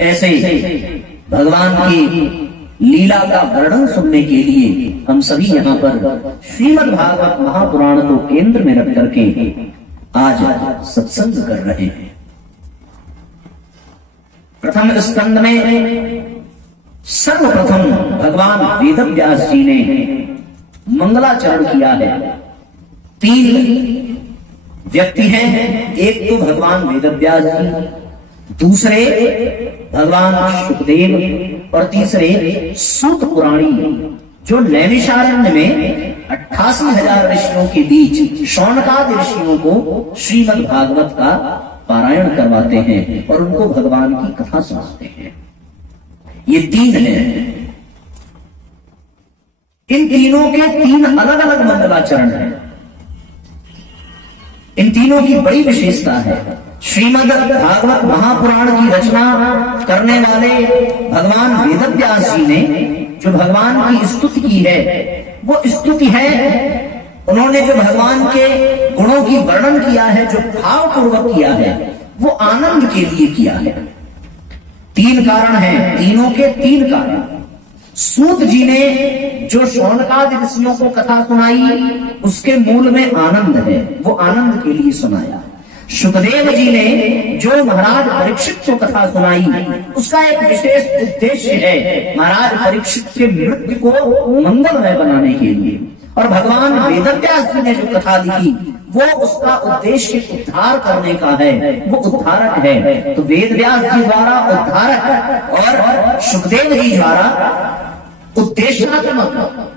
ऐसे भगवान की लीला का वर्णन सुनने के लिए हम सभी यहाँ पर श्रीमद् भागवत महापुराण को केंद्र में रख करके आज सत्संग कर रहे हैं। प्रथम स्कंद में सर्वप्रथम भगवान वेदव्यास जी ने मंगलाचरण किया है। तीन व्यक्ति हैं, एक तो भगवान वेदव्यास जी, दूसरे भगवान सुखदेव और तीसरे सूत पुराणी, जो नैमिषारण्य में 88,000 ऋषियों के बीच शौनकादि ऋषियों को श्रीमद् भागवत का पारायण करवाते हैं और उनको भगवान की कथा सुनाते हैं। ये तीन हैं। इन तीनों के तीन अलग अलग मंगलाचरण हैं। इन तीनों की बड़ी विशेषता है। श्रीमद् भागवत महापुराण की रचना करने वाले भगवान वेदव्यास जी ने जो भगवान की स्तुति की है, वो स्तुति है, उन्होंने जो भगवान के गुणों की वर्णन किया है, जो भावपूर्वक किया है, वो आनंद के लिए किया है। तीन कारण हैं, तीनों के तीन कारण। सूत जी ने जो शौनकादि ऋषियों को कथा सुनाई, उसके मूल में आनंद है, वो आनंद के लिए सुनाया। सुखदेव जी ने जो महाराज परीक्षित को कथा सुनाई, उसका एक विशेष उद्देश्य है, महाराज परीक्षित के मृत्यु को मंगलमय बनाने के लिए। और भगवान वेदव्यास जी ने जो कथा लिखी, वो उसका उद्देश्य उद्धार करने का है, वो उद्धारक है। तो वेदव्यास जी द्वारा उद्धारक और सुखदेव जी द्वारा उद्देश्यात्मक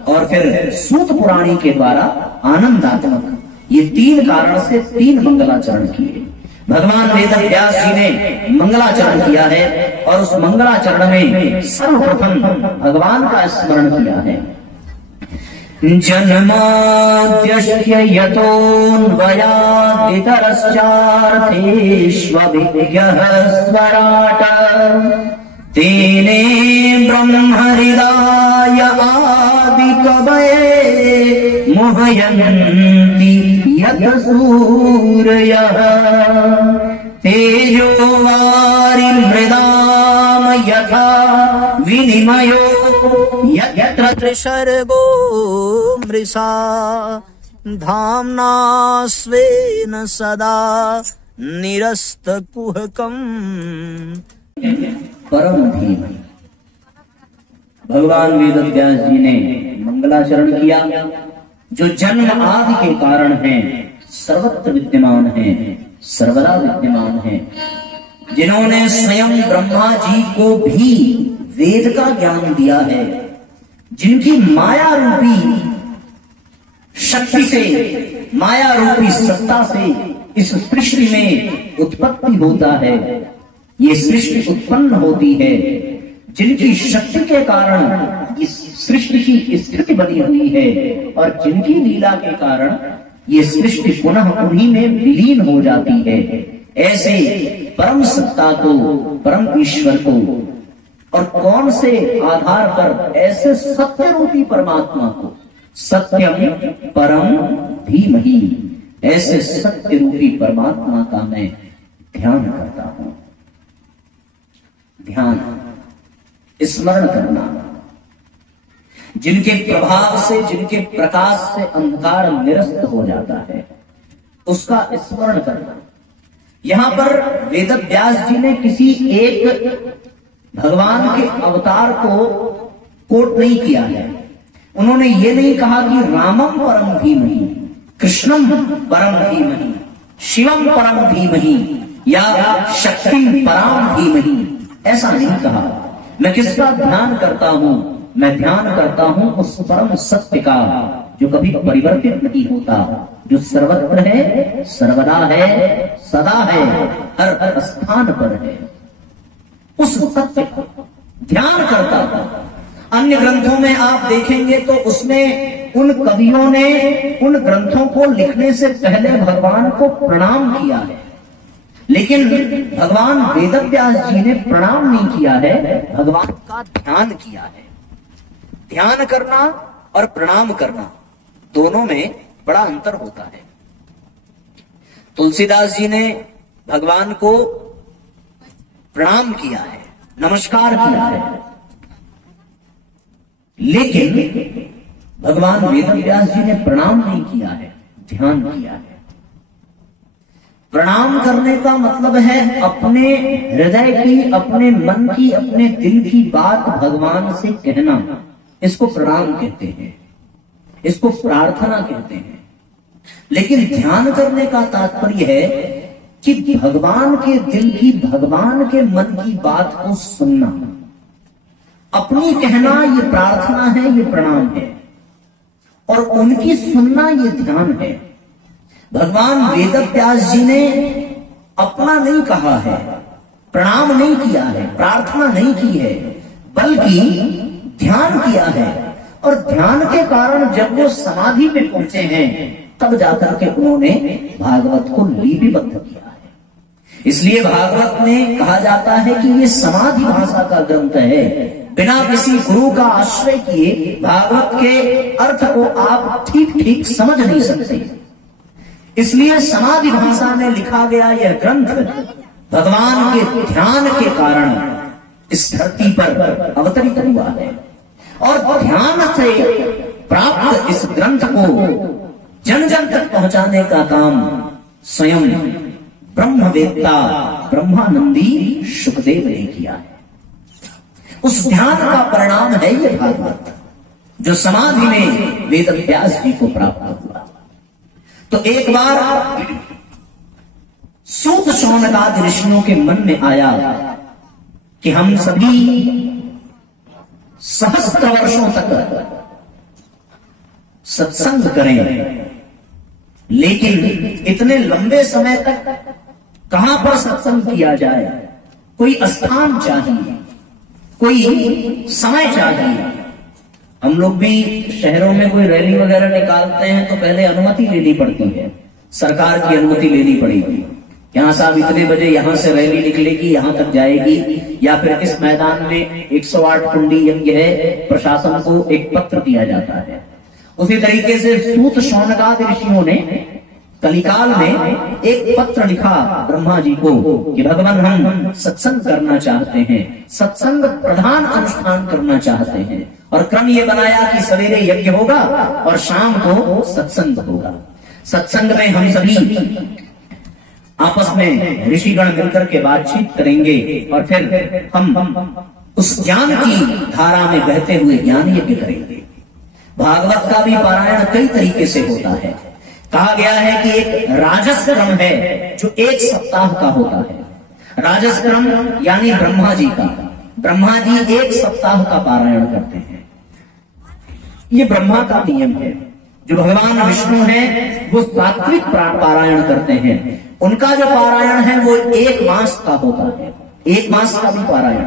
और फिर सूत पुराणी के द्वारा आनंदात्मक, ये तीन कारण से तीन मंगलाचरण किए। भगवान वेदव्यास जी ने मंगलाचरण किया है और उस मंगलाचरण में सर्वप्रथम भगवान का स्मरण किया है। जन्माद्यस्य यतोऽन्वयादितरश्चार्थेष्वभिज्ञः स्वराट् तेने ब्रह्महृदाय आदिकवये मोहयन्ति यत् सूरयः तेजो वारिमृदाम यथा विनिमयो यत्र त्रिसर्गो मृषा धाम्ना स्वेन सदा निरस्तकुहकम्। परम धीम भगवान वेदव्यास जी ने मंगलाचरण किया, जो जन्म आदि के कारण हैं, सर्वत्र विद्यमान हैं, सर्वदा विद्यमान हैं, जिन्होंने स्वयं ब्रह्मा जी को भी वेद का ज्ञान दिया है, जिनकी माया रूपी शक्ति से, माया रूपी सत्ता से इस सृष्टि में उत्पत्ति होता है, ये सृष्टि उत्पन्न होती है, जिनकी शक्ति के कारण इस सृष्टि की स्थिति बनी हुई है और जिनकी लीला के कारण ये सृष्टि पुनः उन्हीं में विलीन हो जाती है। ऐसे परम सत्ता को, परम ईश्वर को, और कौन से आधार पर, ऐसे सत्य रूपी परमात्मा को, सत्यम परम धीमहि, ऐसे सत्य रूपी परमात्मा का मैं ध्यान करता हूं। ध्यान, स्मरण करना, जिनके प्रभाव से, जिनके प्रकाश से अंधकार निरस्त हो जाता है, उसका स्मरण करना। यहां पर वेदव्यास जी ने किसी एक भगवान के अवतार को कोट नहीं किया है। उन्होंने ये नहीं कहा कि रामम परम धीमहि, कृष्णम परम धीमहि, शिवम परम धीमहि या शक्ति पराम धीमहि, ऐसा नहीं कहा। मैं किसका ध्यान करता हूं? मैं ध्यान करता हूं उस परम सत्य का, जो कभी परिवर्तित नहीं होता, जो सर्वत्र है, सर्वदा है, सदा है, हर हर स्थान पर है, उस सत्य का ध्यान करता हूं। अन्य ग्रंथों में आप देखेंगे तो उसमें उन कवियों ने उन ग्रंथों को लिखने से पहले भगवान को प्रणाम किया है, लेकिन भगवान वेदव्यास जी ने प्रणाम नहीं किया है, भगवान का ध्यान किया है। ध्यान करना और प्रणाम करना, दोनों में बड़ा अंतर होता है। तुलसीदास जी ने भगवान को प्रणाम किया है, नमस्कार किया है, लेकिन भगवान वेदव्यास जी ने प्रणाम नहीं किया है, ध्यान किया है। प्रणाम करने का मतलब है अपने हृदय की, अपने मन की, अपने दिल की बात भगवान से कहना। इसको प्रणाम कहते हैं, इसको प्रार्थना कहते हैं। लेकिन ध्यान करने का तात्पर्य है कि भगवान के दिल की, भगवान के मन की बात को सुनना। अपनी कहना ये प्रार्थना है, ये प्रणाम है, और उनकी सुनना ये ध्यान है। भगवान वेदव्यास जी ने अपना नहीं कहा है, प्रणाम नहीं किया है, प्रार्थना नहीं की है, बल्कि ध्यान किया है। और ध्यान के कारण जब वो समाधि में पहुंचे हैं, तब जाकर के उन्होंने भागवत को लिपिबद्ध किया है। इसलिए भागवत में कहा जाता है कि ये समाधि भाषा का ग्रंथ है। बिना किसी गुरु का आश्रय किए भागवत के अर्थ को आप ठीक ठीक समझ नहीं सकते। इसलिए समाधि भाषा में लिखा गया यह ग्रंथ भगवान के ध्यान के कारण इस धरती पर अवतरित हुआ है। और ध्यान से प्राप्त इस ग्रंथ को जन जन तक पहुंचाने का काम स्वयं ब्रह्मवेत्ता ब्रह्मानंदी शुकदेव ने किया है। उस ध्यान का परिणाम है ये भागवत, जो समाधि में वेदव्यास जी को प्राप्त हुआ। तो एक बार सूत शौनकादि ऋषियों के मन में आया कि हम सभी सहस्त्र वर्षों तक सत्संग करें, लेकिन इतने लंबे समय तक कहां पर सत्संग किया जाए? कोई स्थान चाहिए, कोई समय चाहिए। हम लोग भी शहरों में कोई रैली वगैरह निकालते हैं तो पहले अनुमति लेनी पड़ती है, सरकार की अनुमति लेनी पड़ेगी। यहाँ साहब इतने बजे यहाँ से रैली निकलेगी, यहाँ तक जाएगी, या फिर इस मैदान में 108 कुंडी यज्ञ है, प्रशासन को एक पत्र दिया जाता है। उसी तरीके से सूत शौनकादि ऋषियों ने कलिकाल में एक पत्र लिखा ब्रह्मा जी को कि भगवान हम सत्संग करना चाहते हैं, सत्संग प्रधान अनुष्ठान करना चाहते हैं। और क्रम ये बनाया कि सवेरे यज्ञ होगा और शाम को सत्संग होगा। सत्संग में हम सभी आपस में ऋषिगण मिलकर के बातचीत करेंगे और फिर हम उस ज्ञान की धारा में बहते हुए ज्ञान यज्ञ करेंगे। भागवत का भी पारायण कई तरीके से होता है। कहा गया है कि एक राजस क्रम है जो 1 सप्ताह का होता है। राजस क्रम यानी ब्रह्मा जी का, ब्रह्मा जी 1 सप्ताह का पारायण करते हैं। ये ब्रह्मा का नियम है। जो भगवान विष्णु हैं वो सात्विक पारायण करते हैं। उनका जो पारायण है वो 1 मास का होता है, 1 मास का भी पारायण।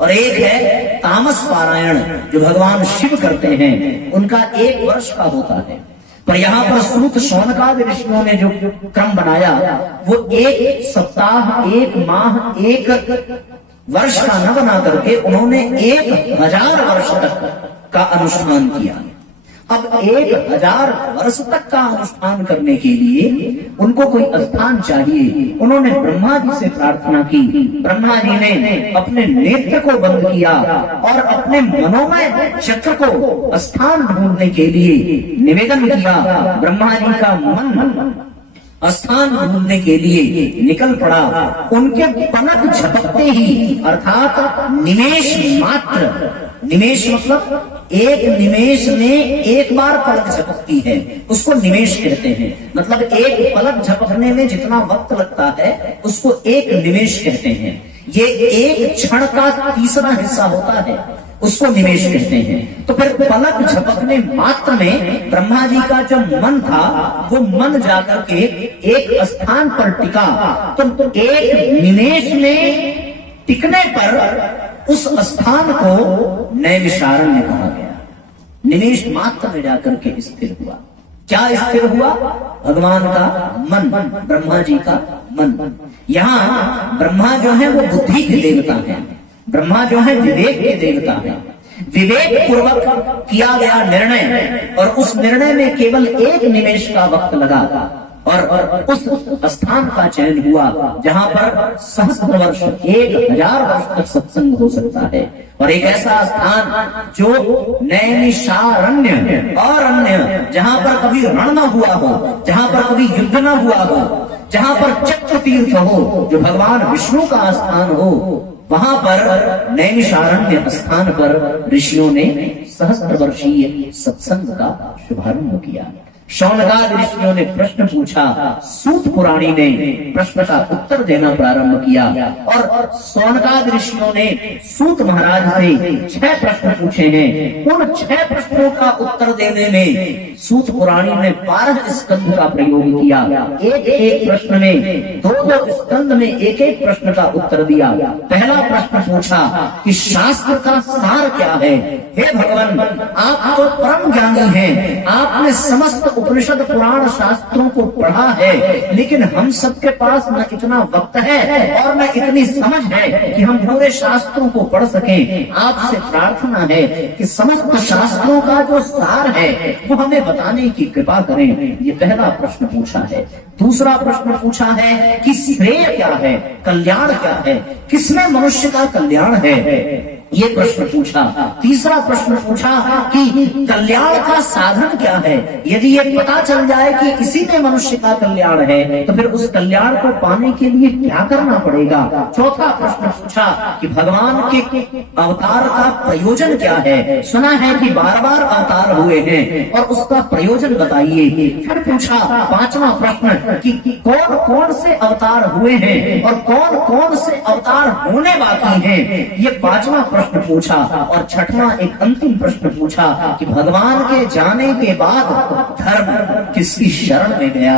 और एक है तामस पारायण जो भगवान शिव करते हैं, उनका 1 वर्ष का होता है। पर यहाँ पर सूत शौनकादि ऋषियों ने जो क्रम बनाया वो 1 सप्ताह, 1 माह, 1 वर्ष का न बना करके उन्होंने 1000 वर्ष तक का अनुष्ठान किया। अब 1000 वर्ष तक का अनुष्ठान करने के लिए उनको कोई स्थान चाहिए। उन्होंने ब्रह्मा जी से प्रार्थना की। ब्रह्मा जी ने अपने नेत्र को बंद किया और अपने मनोमय चक्र को स्थान ढूंढने के लिए निवेदन किया। ब्रह्मा जी का मन स्थान ढूंढने के लिए निकल पड़ा। उनके पलक झपकते ही, अर्थात निमेष मात्र, निमेष मतलब एक निमेष में 1 बार पलक झपकती है, उसको निमेष कहते हैं। मतलब एक पलक झपकने में जितना वक्त लगता है उसको 1 निमेष कहते हैं। ये 1 क्षण का 3रा हिस्सा होता है, उसको निमेष कहते हैं। तो फिर पलक झपकने मात्र में ब्रह्मा जी का जो मन था वो मन जाकर के एक स्थान पर टिका। तो 1 निमेष में टिकने पर उस स्थान को नैमिषारण्य कहा गया। निमेष मात्र में जाकर के स्थिर हुआ। क्या स्थिर हुआ? भगवान का मन, ब्रह्मा जी का मन। यहाँ ब्रह्मा जो है वो बुद्धि के देवता है, ब्रह्मा जो है विवेक के देवता है। विवेक पूर्वक किया गया निर्णय, और उस निर्णय में केवल 1 निमेष का वक्त लगा। और उस स्थान का चयन हुआ जहां पर सहस्त्र वर्ष 1000 वर्ष तक सत्संग हो सकता है। और एक ऐसा स्थान जो नैमिषारण्य और अन्य, जहां पर कभी रण न हुआ हो, जहां पर कभी युद्ध न हुआ हो, जहां पर चक्र तीर्थ हो, जो भगवान विष्णु का स्थान हो, वहां पर नैमिषारण्य स्थान पर ऋषियों ने सहस्त्र वर्षीय सत्संग का शुभारंभ किया। शौनकाद ऋषियों ने प्रश्न पूछा, सूत पुराणी ने प्रश्न का उत्तर देना प्रारंभ किया और शौनकाद ऋषियों ने सूत महाराज से 6 प्रश्न पूछे हैं। उन 6 प्रश्नों का उत्तर देने में सूत पुराणी ने 12 स्कंध का प्रयोग किया। एक एक प्रश्न में 2-2 स्कंध में एक एक प्रश्न का उत्तर दिया। पहला प्रश्न पूछा कि शास्त्र का सार क्या है। हे भगवान, आप तो परम ज्ञानी हैं, आपने समस्त उपनिषद पुराण शास्त्रों को पढ़ा है, लेकिन हम सबके पास न इतना वक्त है और न इतनी समझ है कि हम पूरे शास्त्रों को पढ़ सकें। आपसे प्रार्थना है कि समस्त शास्त्रों का जो सार है वो हमें बताने की कृपा करें। ये पहला प्रश्न पूछा है। दूसरा प्रश्न पूछा है कि श्रेय क्या है, कल्याण क्या है, किसमें मनुष्य का कल्याण है, ये प्रश्न पूछा। तीसरा प्रश्न पूछा कि कल्याण का साधन क्या है। यदि ये पता चल जाए कि इसी में मनुष्य का कल्याण है तो फिर उस कल्याण को पाने के लिए क्या करना पड़ेगा। चौथा प्रश्न पूछा कि भगवान के अवतार का प्रयोजन क्या है। सुना है कि बार-बार अवतार हुए हैं और उसका प्रयोजन बताइए। फिर पूछा 5वां प्रश्न कि कौन कौन से अवतार हुए हैं और कौन कौन से अवतार होने बाकी हैं। ये 5वां प्रश्न पूछा। और 6वां एक अंतिम प्रश्न पूछा कि भगवान के जाने के बाद धर्म किसकी शरण में गया,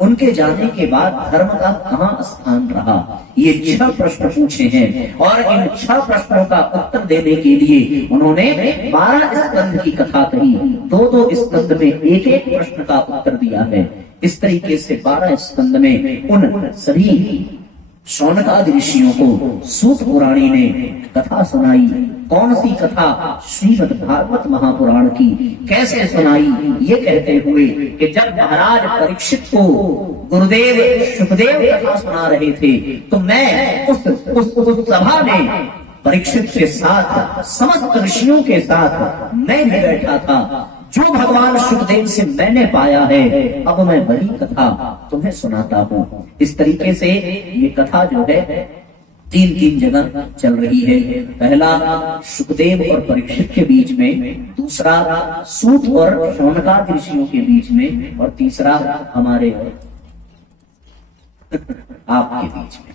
उनके जाने के बाद धर्म का कहां स्थान रहा। ये 6 प्रश्न पूछे हैं और इन 6 प्रश्नों का उत्तर देने के लिए उन्होंने 12 स्कंद की कथा कही। 2-2 स्कंद में एक एक प्रश्न का उत्तर दिया है। इस तरीके से 12 स्कंद में उन सभी शौनकादि ऋषियों को सूत पुराणी ने कथा सुनाई। कौन सी कथा? श्रीमद् भागवत महापुराण की। कैसे सुनाई? ये कहते हुए कि जब महाराज परीक्षित को गुरुदेव शुकदेव कथा सुना रहे थे तो मैं उस सभा में परीक्षित के साथ, समस्त ऋषियों के साथ मैं भी बैठा था। जो भगवान शुकदेव से मैंने पाया है अब मैं वही कथा तुम्हें सुनाता हूँ। इस तरीके से ये कथा जो है 3 जगह चल रही है। पहला शुकदेव और परीक्षित के बीच में, दूसरा सूत और शौनकादि ऋषियों के बीच में, और तीसरा हमारे आपके बीच में।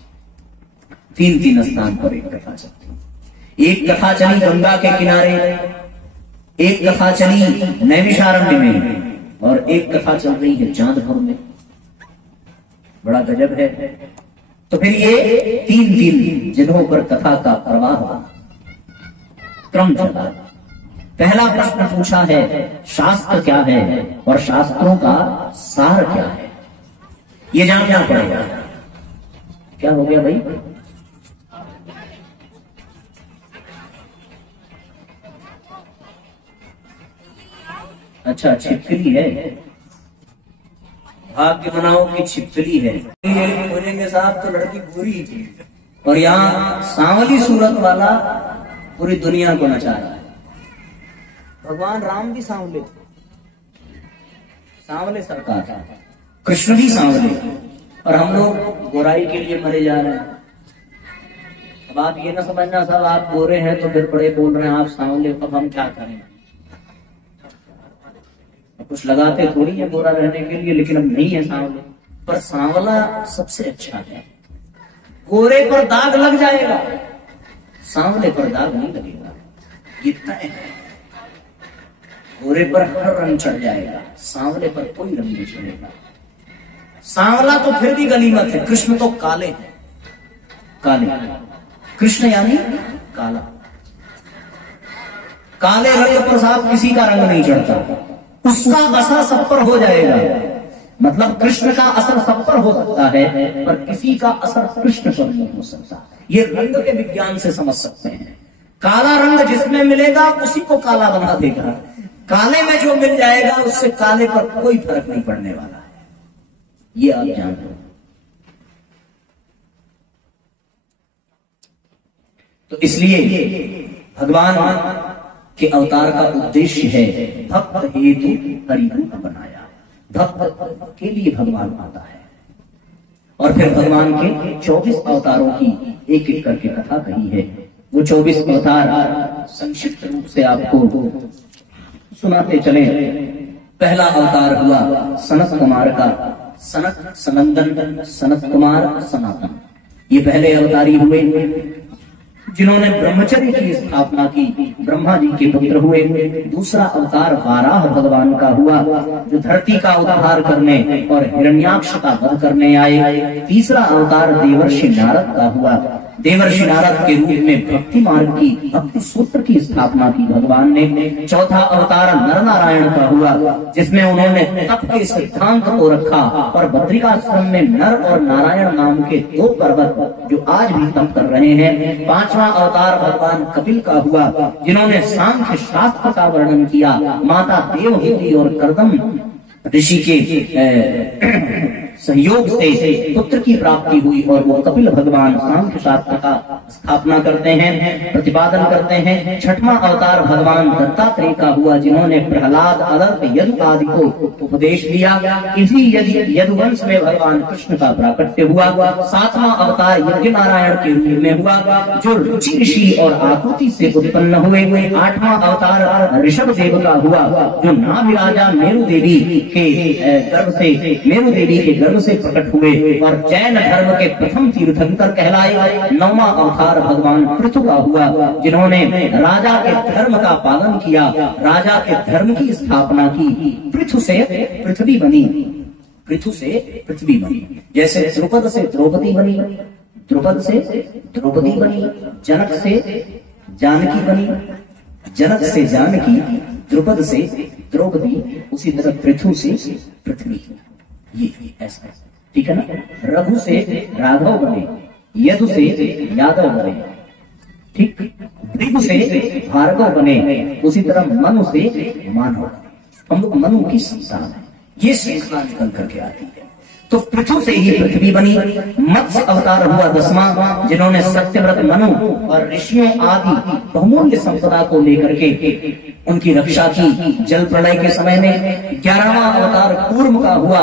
3 स्थान पर एक कथा चलती है। एक कथा चली गंगा के किनारे, एक कथा चली नैमिषारण्य में, और एक कथा चल रही है चांदपुर में। बड़ा गजब है। तो फिर ये 3 जगहों पर कथा का प्रवाह क्रम चला। पहला प्रश्न पूछा है शास्त्र क्या है और शास्त्रों का सार क्या है, ये जानना पड़ेगा। क्या हो गया भाई? अच्छा, छिपकली है। भाग्य बनाओ की छिपकली है। बोलेंगे साहब तो लड़की बुरी थी, और यहाँ सांवली सूरत वाला पूरी दुनिया को नचा रहा है। भगवान राम भी सांवले थे, सांवले सरकार, कृष्ण भी सांवले, और हम लोग गोराई के लिए मरे जा रहे हैं। अब आप ये ना समझना साहब आप गोरे हैं तो फिर बड़े बोल रहे हैं आप सांवले, अब हम क्या करें। कुछ लगाते थोड़ी है गोरा रहने के लिए, लेकिन अब नहीं है सांवले। पर सांवला सबसे अच्छा है। गोरे पर दाग लग जाएगा, सांवले पर दाग नहीं लगेगा। ये तय है। गोरे पर हर रंग चढ़ जाएगा, सांवले पर कोई रंग नहीं चढ़ेगा। सांवला तो फिर भी गनीमत है, कृष्ण तो काले हैं, काले। कृष्ण यानी काला। काले रंग पर साहब किसी का रंग नहीं चढ़ता, उसका असर सब पर हो जाएगा। मतलब कृष्ण का असर सब पर हो सकता है, पर किसी का असर कृष्ण पर नहीं हो सकता। ये रंग के विज्ञान से समझ सकते हैं। काला रंग जिसमें मिलेगा उसी को काला बना देगा, काले में जो मिल जाएगा उससे काले पर कोई फर्क नहीं पड़ने वाला है। ये आप जान लो। तो इसलिए भगवान के अवतार का उद्देश्य है भक्त हेतु हरिरूप बनाया। भक्त के लिए भगवान आता है। और फिर भगवान के 24 अवतारों की एक एक करके कथा कही है। वो 24 अवतार संक्षिप्त रूप से आपको सुनाते चले। पहला अवतार हुआ सनत कुमार का। सनत, सनंदन, सनत कुमार, सनातन, ये पहले अवतारी हुए जिन्होंने ब्रह्मचर्य की स्थापना की, ब्रह्मा जी के पुत्र हुए। दूसरा अवतार वाराह भगवान का हुआ जो धरती का उद्धार करने और हिरण्याक्ष का वध करने आए। तीसरा अवतार देवर्षि नारद का हुआ। देवर्षि नारद के रूप में भक्ति मार्ग की, भक्ति सूत्र की स्थापना की भगवान ने। चौथा अवतार नर नारायण का हुआ जिसमें उन्होंने तप के सिद्धांत को रखा और बद्रिकाश्रम में नर और नारायण नाम के 2 पर्वत जो आज भी तप कर रहे हैं। पांचवा अवतार भगवान कपिल का हुआ जिन्होंने सांख्य शास्त्र का वर्णन किया। माता देवहूति और कर्दम ऋषि के सहयोग से पुत्र की प्राप्ति हुई और वो कपिल भगवान सांख्य शास्त्र का स्थापना करते हैं, प्रतिपादन करते हैं। छठवां अवतार भगवान दत्तात्रेय का हुआ जिन्होंने प्रहलाद, अदर्भ, यदु आदि को उपदेश दिया। इसी यदुवंश में भगवान कृष्ण का प्राकट्य हुआ। सातवां अवतार यज्ञ नारायण के रूप में हुआ जो रुचि ऋषि और आकुति से उत्पन्न हुए। आठवां अवतार ऋषभ देव का हुआ जो नाभिराजा मेरु देवी के गर्भ से प्रकट हुए और जैन धर्म के प्रथम तीर्थंकर कहलाए। नौवां अवतार भगवान पृथु का हुआ जिन्होंने राजा के धर्म का पालन किया, राजा के धर्म की स्थापना की। पृथु से पृथ्वी बनी, पृथु से पृथ्वी बनी। जैसे द्रुपद से द्रौपदी बनी, द्रुपद से द्रौपदी बनी, जनक से जानकी बनी, जनक से जानकी, द्रुपद से द्रौपदी, उसी तरह पृथु से पृथ्वी। ये ऐसा, ठीक है ना। रघु से राघव बने, यदु से यादव बने, ठीक। भृगु से भार्गव बने, उसी तरह मनु से मानव। हम लोग मनु की संतान है। ये श्रृंखला निकल करके आती है। तो पृथु से ही पृथ्वी बनी। मत्स्य अवतार हुआ 10वां जिन्होंने सत्यव्रत मनु और ऋषियों आदि बहुमूल्य संपदा को लेकर के उनकी रक्षा की जल प्रलय के समय में। 11वां अवतार कूर्म का हुआ,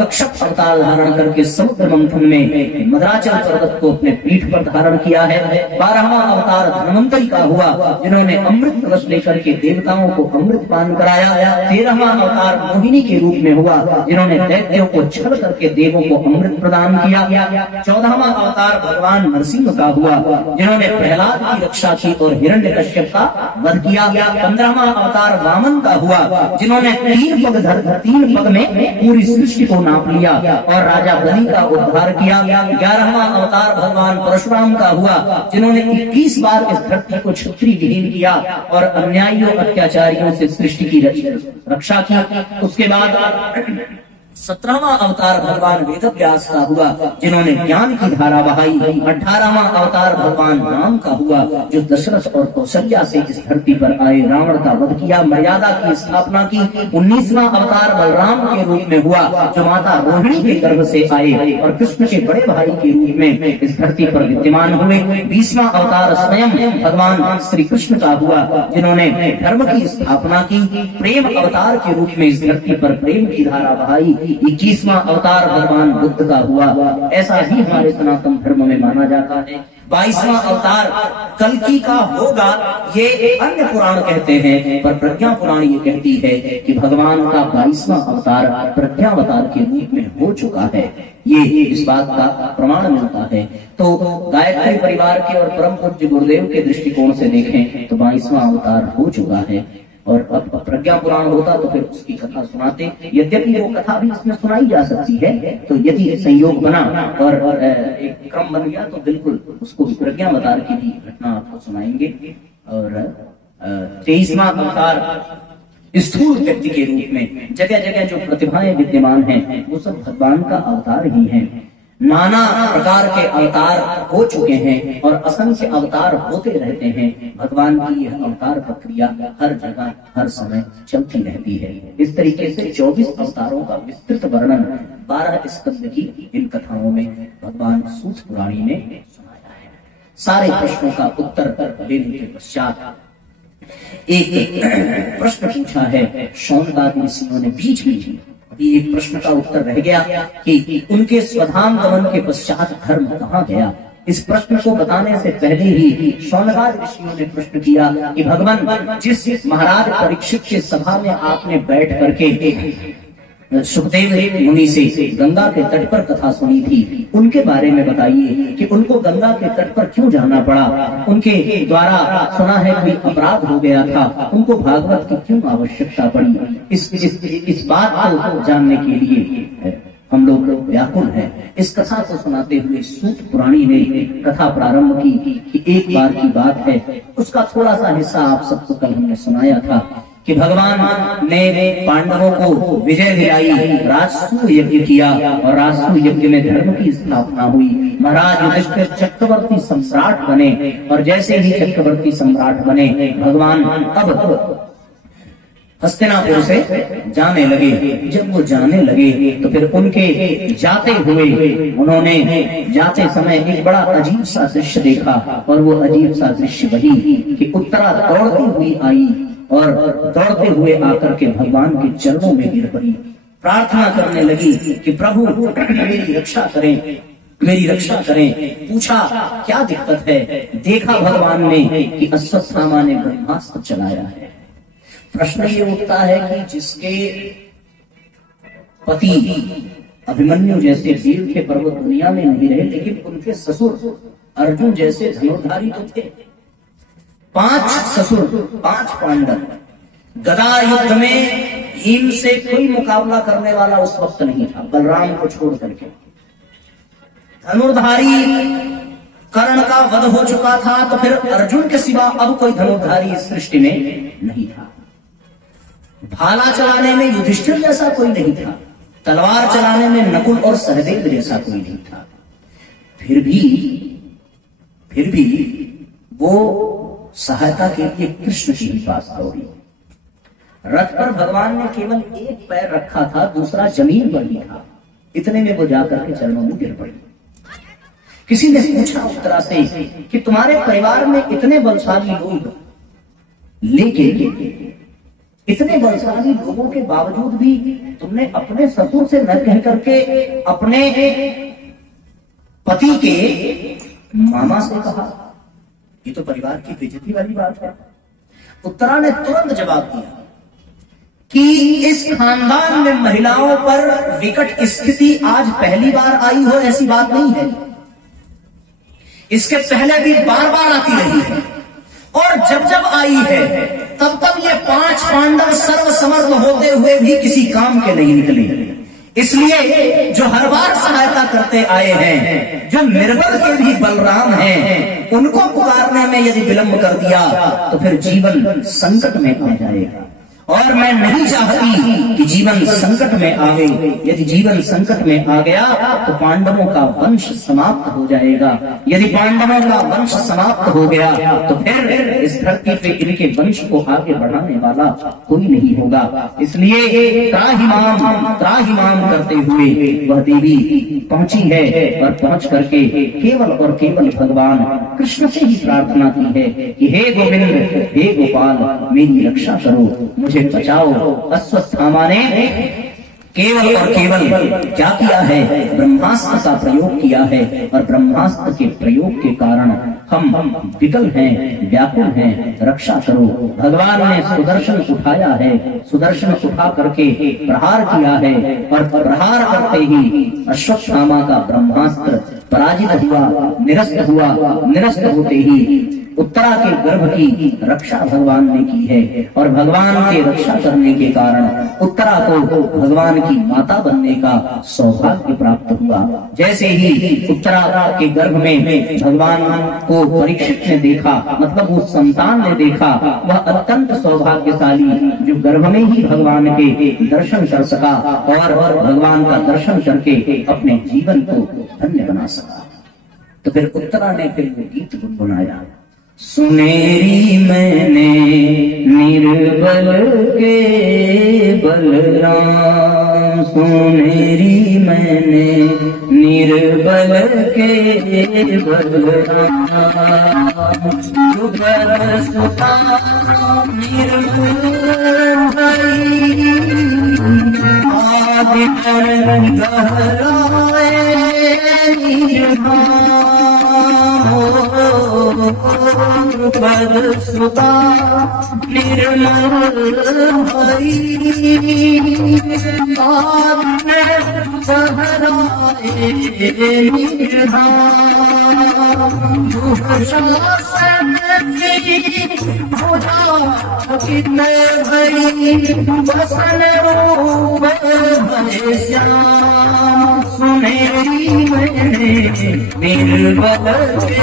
कक्षप अवतार धारण करके समुद्र मंथन में मदराचल पर्वत को अपने पीठ पर धारण किया है। 12वां अवतार धन्वंतरी का हुआ जिन्होंने अमृत कलश लेकर के देवताओं को अमृत पान कराया। 13वां अवतार मोहिनी के रूप में हुआ जिन्होंने दैत्यों को छल करके देवों को अमृत प्रदान किया। 14वां अवतार भगवान नरसिंह का हुआ जिन्होंने प्रहलाद की रक्षा की और हिरण्यकश्यप का वध किया। 15वां अवतार वामन का हुआ जिन्होंने 3 पग में पूरी सृष्टि को नाप लिया और राजा बलि का उद्धार किया। 11वां अवतार भगवान परशुराम का हुआ जिन्होंने 21 बार इस धरती को क्षत्रिय विहीन किया और अन्यायियों अत्याचारियों से सृष्टि की रक्षा की। उसके बाद 17वां अवतार भगवान वेदव्यास का हुआ जिन्होंने ज्ञान की धारा बहाई। 18वां अवतार भगवान राम का हुआ जो दशरथ और कौशल्या से इस धरती पर आए, रावण का वध किया, मर्यादा की स्थापना की। 19वां अवतार बलराम के रूप में हुआ जो माता रोहिणी के गर्भ से आए और कृष्ण के बड़े भाई के रूप में इस धरती पर विद्यमान हुए। 20वां अवतार स्वयं भगवान श्री कृष्ण का हुआ जिन्होंने धर्म की स्थापना की, प्रेम अवतार के रूप में इस धरती पर प्रेम की धारा बहाई। 21वां अवतार भगवान बुद्ध का हुआ, ऐसा ही हमारे सनातन धर्म में माना जाता है। 22वां अवतार कल्कि का होगा, ये अन्य पुराण कहते हैं, पर प्रज्ञा पुराण ये कहती है कि भगवान का 22वां अवतार प्रज्ञावतार के रूप में हो चुका है। ये इस बात का प्रमाण मिलता है। तो गायत्री परिवार के और परम पूज्य गुरुदेव के दृष्टिकोण से देखें तो 22वां अवतार हो चुका है। और अब प्रज्ञा पुराण होता तो फिर उसकी कथा सुनाते। यद्यपि वो कथा भी इसमें सुनाई जा सकती है, तो यदि संयोग बना और एक क्रम बन गया तो बिल्कुल उसको प्रज्ञावतार की भी घटना आपको सुनाएंगे। और 23वां अवतार स्थूल व्यक्ति के रूप में जगह जगह जो प्रतिभाएं विद्यमान हैं वो सब भगवान का अवतार ही हैं। नाना प्रकार के अवतार हो चुके हैं और असंख्य अवतार होते रहते हैं। भगवान की यह अवतार प्रक्रिया हर जगह हर समय चलती रहती है। इस तरीके से 24 अवतारों का विस्तृत वर्णन 12 स्कंद की इन कथाओं में भगवान सूत पुराणी ने सुनाया है। सारे प्रश्नों का उत्तर देने के पश्चात एक प्रश्न पूछा है शौनकादि ऋषियों ने बीच में। अभी एक प्रश्न का उत्तर रह गया कि उनके स्वधाम गमन के पश्चात धर्म कहाँ गया। इस प्रश्न को बताने से पहले ही शौनकादि ऋषियों ने प्रश्न किया कि भगवान जिस महाराज परीक्षित के सभा में आपने बैठ करके सुखदेव मुनि से गंगा के तट पर कथा सुनी थी, उनके बारे में बताइए कि उनको गंगा के तट पर क्यों जाना पड़ा। उनके द्वारा सुना है कोई अपराध हो गया था, उनको भागवत की क्यों आवश्यकता पड़ी। इस बात को जानने के लिए हम लोग व्याकुल हैं। इस कथा को सुनाते हुए सूत पुराणी ने कथा प्रारंभ की कि एक बार की बात है। उसका थोड़ा सा हिस्सा आप सबको कल हमने सुनाया था कि भगवान ने पांडवों को विजय दिलाई, राजसूय यज्ञ किया और राजसूय यज्ञ में धर्म की स्थापना हुई। महाराज युधिष्ठिर चक्रवर्ती सम्राट बने और जैसे ही चक्रवर्ती सम्राट बने भगवान अब हस्तिनापुर से जाने लगे। जब वो जाने लगे तो फिर उनके जाते हुए उन्होंने जाते समय एक बड़ा अजीब सा दृश्य देखा और वो अजीब सा दृश्य वही कि उत्तरा दौड़ती हुई आई और दौड़ते हुए आकर के भगवान के चरणों में गिर पड़ी, प्रार्थना करने लगी कि प्रभु मेरी रक्षा करें, मेरी रक्षा करें। पूछा क्या दिक्कत है। देखा भगवान ने कि अश्वत्थामा ने ब्रह्मास्त्र चलाया है। प्रश्न ये उठता है कि जिसके पति अभिमन्यु जैसे वीर के पर्वत दुनिया में नहीं रहे, लेकिन उनके ससुर अर्जुन जैसे धनुर्धारी तो थे। 5 ससुर 5 पांडव। गदा युद्ध में भीम से कोई मुकाबला करने वाला उस वक्त नहीं था, बलराम को छोड़ करके। धनुर्धारी कर्ण का वध हो चुका था, तो फिर अर्जुन के सिवा अब कोई धनुर्धारी इस सृष्टि में नहीं था। भाला चलाने में युधिष्ठिर जैसा कोई नहीं था, तलवार चलाने में नकुल और सहदेव जैसा कोई नहीं था। फिर भी वो सहायता के लिए कृष्ण के पास दौड़ी। रथ पर भगवान ने केवल एक पैर रखा था, दूसरा जमीन पर ही था। इतने में वो जाकर के चरणों में गिर पड़ी। किसी ने पूछा उत्तरा से कि तुम्हारे परिवार में इतने बलशाली लोग, लेकिन इतने बलशाली लोगों के बावजूद भी तुमने अपने ससुर से न कह करके अपने पति के मामा से कहा। ये तो परिवार की बेइज्जती वाली बात है। उत्तरा ने तुरंत जवाब दिया कि इस खानदान में महिलाओं पर विकट स्थिति आज पहली बार आई हो ऐसी बात नहीं है। इसके पहले भी बार बार आती रही है और जब जब आई है तब तब ये 5 पांडव सर्वसमर्थ होते हुए भी किसी काम के नहीं निकले। इसलिए जो हर बार सहायता करते आए हैं, जो निर्बल के भी बलराम हैं, उनको पुकारने में यदि विलंब कर दिया तो फिर जीवन संकट में आ जाएगा। और मैं नहीं चाहती कि जीवन संकट में आवे। यदि जीवन संकट में आ गया तो पांडवों का वंश समाप्त हो जाएगा। यदि पांडवों का वंश समाप्त हो गया तो फिर इस धरती पे इनके वंश को आगे बढ़ाने वाला कोई नहीं होगा। इसलिए त्राहिमाम करते हुए वह देवी पहुंची है और पहुंच करके केवल और केवल भगवान कृष्ण से ही प्रार्थना की है कि हे गोविंद, हे गोपाल, मेरी रक्षा करो, मुझे बचाओ। अश्वत्थामा ने केवल और केवल क्या किया है, ब्रह्मास्त्र का प्रयोग किया है और ब्रह्मास्त्र के प्रयोग के कारण हम विकल हैं, व्याकुल हैं, रक्षा करो। भगवान ने सुदर्शन उठाया है, सुदर्शन उठा करके प्रहार किया है और प्रहार करते ही अश्वत्थामा का ब्रह्मास्त्र पराजित हुआ, निरस्त हुआ। निरस्त होते ही उत्तरा के गर्भ की रक्षा भगवान ने की है और भगवान के रक्षा करने के कारण उत्तरा को भगवान की माता बनने का सौभाग्य प्राप्त हुआ। जैसे ही उत्तरा के गर्भ में भगवान को परीक्षित ने देखा, मतलब उस संतान ने देखा, वह अत्यंत सौभाग्यशाली जो गर्भ में ही भगवान के दर्शन कर सका और भगवान का दर्शन करके अपने जीवन को धन्य बना सका। तो फिर उत्तरा ने फिर वो गीत गुनगुनाया, सुनेरी मैंने निर्बल के बलराम, सुनेरी मैंने निर्बल के बलराम, सुता निर्बल आदि पद सुता निर्मल हरि बसन रूप श्याम, सुनेरी मैंने निर्बल के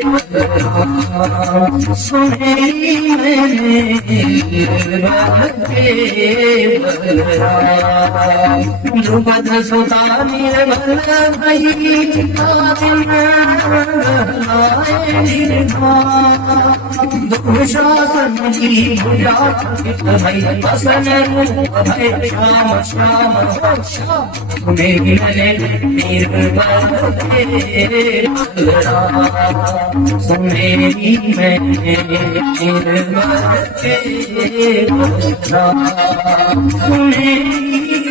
बलराम, सुनेरी मैंने निर्बल के बलराम, द्रुपद सुता निर्बल भई दुशासन की भुजा भई बसन रूप भय श्याम श्याम श्याम, मैंने निर्बल के बलराम, सुनेरी मैंने निर्बल के बलराम, सुनेरी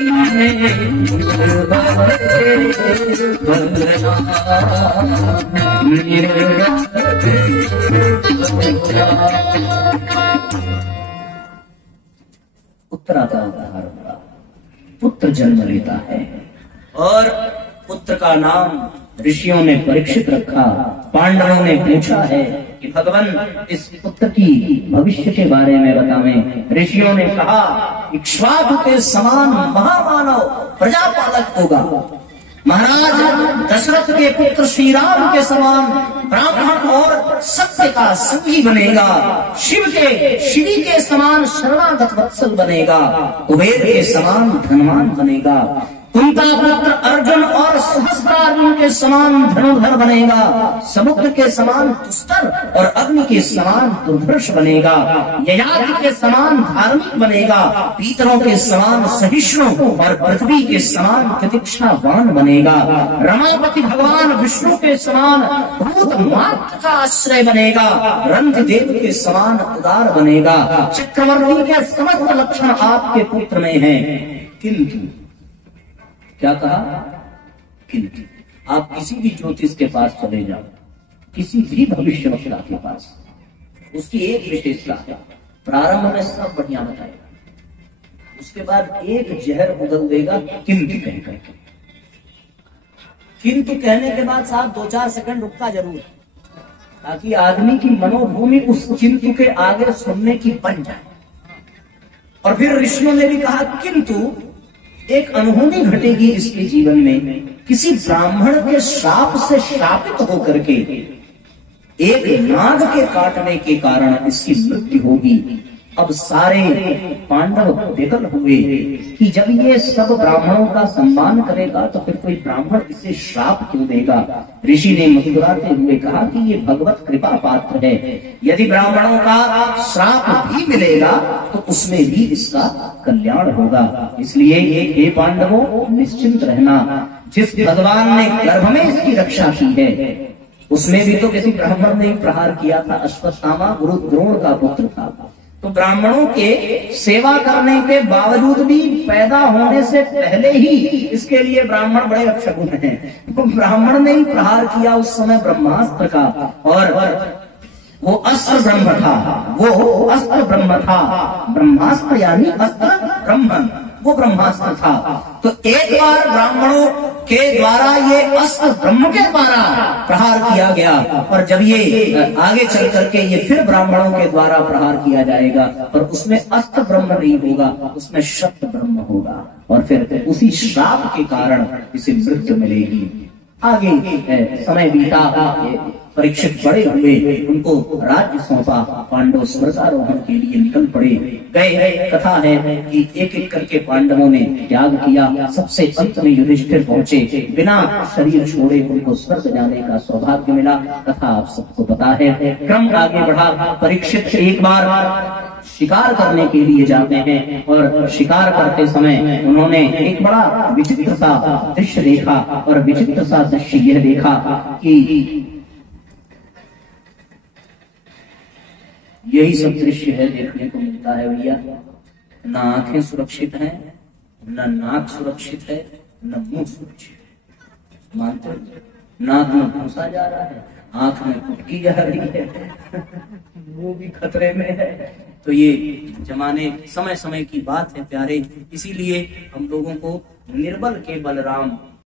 मैंने निर्बल के बलराम, निर्बल के बलराम। उत्तरा का उद्धार हुआ, पुत्र जन्म लेता है और पुत्र का नाम ऋषियों ने परीक्षित रखा। पांडवों ने पूछा है कि भगवान इस पुत्र की भविष्य के बारे में बतावें। ऋषियों ने कहा इक्ष्वाकु के समान महामानव प्रजापालक होगा, महाराज दशरथ के पुत्र श्री राम के समान ब्राह्मण और सत्य का संगी बनेगा, शिव के श्री के समान शरणागत वत्सल बनेगा, कुबेर के समान धनवान बनेगा, कुंता पुत्र अर्जुन और सहस्त्रार्जुन के समान धनुर्धर बनेगा, समुद्र के समान दुस्तर और अग्नि के समान दुर्धर्ष बनेगा, ययाति के समान धार्मिक बनेगा, पीतरों के समान सहिष्णु और पृथ्वी के समान प्रतीक्षावान बनेगा, रमापति भगवान विष्णु के समान भूत मात्र का आश्रय बनेगा, रंग देव के समान उदार बनेगा, चक्रवर्ती के समस्त लक्षण आपके पुत्र में हैं। किंतु क्या कहा? किंतु आप किसी भी ज्योतिष के पास चले जाओ, किसी भी भविष्यवक्ता के पास, उसकी एक विशेषता है, प्रारंभ में सब बढ़िया बताएगा, उसके बाद एक जहर उगल देगा किंतु कहकर। किंतु कहने के बाद साहब 2-4 सेकंड रुकता जरूर, ताकि आदमी की मनोभूमि उस किंतु के आगे सुनने की बन जाए। और फिर ऋषियों ने भी कहा किंतु एक अनहोनी घटेगी इसके जीवन में, किसी ब्राह्मण के श्राप से श्रापित होकर के एक नाग के काटने के कारण इसकी मृत्यु होगी। अब सारे पांडव विकल हुए कि जब ये सब ब्राह्मणों का सम्मान करेगा तो फिर कोई ब्राह्मण इसे श्राप क्यों देगा। ऋषि ने मुस्कुराते हुए कहा कि ये भगवत कृपा पात्र है, यदि ब्राह्मणों का श्राप भी मिलेगा तो उसमें भी इसका कल्याण होगा। इसलिए हे पांडवों निश्चिंत रहना, जिस भगवान ने गर्भ में इसकी रक्षा की है उसमें भी तो किसी ब्राह्मण ने प्रहार किया था। अश्वत्थामा गुरु द्रोण का पुत्र था, तो ब्राह्मणों के सेवा करने के बावजूद भी पैदा होने से पहले ही इसके लिए ब्राह्मण बड़े अक्षगुण हैं। तो ब्राह्मण ने ही प्रहार किया उस समय ब्रह्मास्त्र का, और वो अस्त्र ब्रह्म था, वो अस्त्र ब्रह्म था, ब्रह्मास्त्र यानी अस्त्र ब्रह्म, वो ब्रह्मास्त्र था। तो एक बार ब्राह्मणों के द्वारा, ये अस्त्र ब्रह्म के द्वारा प्रहार किया गया, और जब ये आगे चल करके ये फिर ब्राह्मणों के द्वारा प्रहार किया जाएगा, पर उसमें अस्त्र ब्रह्म नहीं होगा, उसमें शब्द ब्रह्म होगा, और फिर उसी श्राप के कारण इसे मृत्यु मिलेगी। आगे समय बीता, परीक्षित बड़े हुए, उनको राज्य सौंपा, पांडव स्वर्गारोहण के लिए निकल पड़े। गए, कथा है कि एक एक करके पांडवों ने त्याग किया। सबसे अंत में युधिष्ठिर पहुंचे, बिना शरीर छोड़े उनको स्वर्ग जाने का सौभाग्य मिला। कथा आप सबको पता है। क्रम आगे बढ़ा। परीक्षित एक बार शिकार करने के लिए जाते हैं, और शिकार करते समय उन्होंने एक बड़ा विचित्र सा दृश्य देखा, और विचित्र सा दृश्य यह देखा कि यही सब दृश्य है देखने को मिलता है भैया। न आंखें सुरक्षित हैं, न नाक सुरक्षित है, न मुंह सुरक्षित है। मानते हो? नाक में घुसा जा रहा है, आंख में फुटकी जा रही है, वो भी खतरे में है। तो ये जमाने समय समय की बात है प्यारे, इसीलिए हम लोगों को निर्बल के बलराम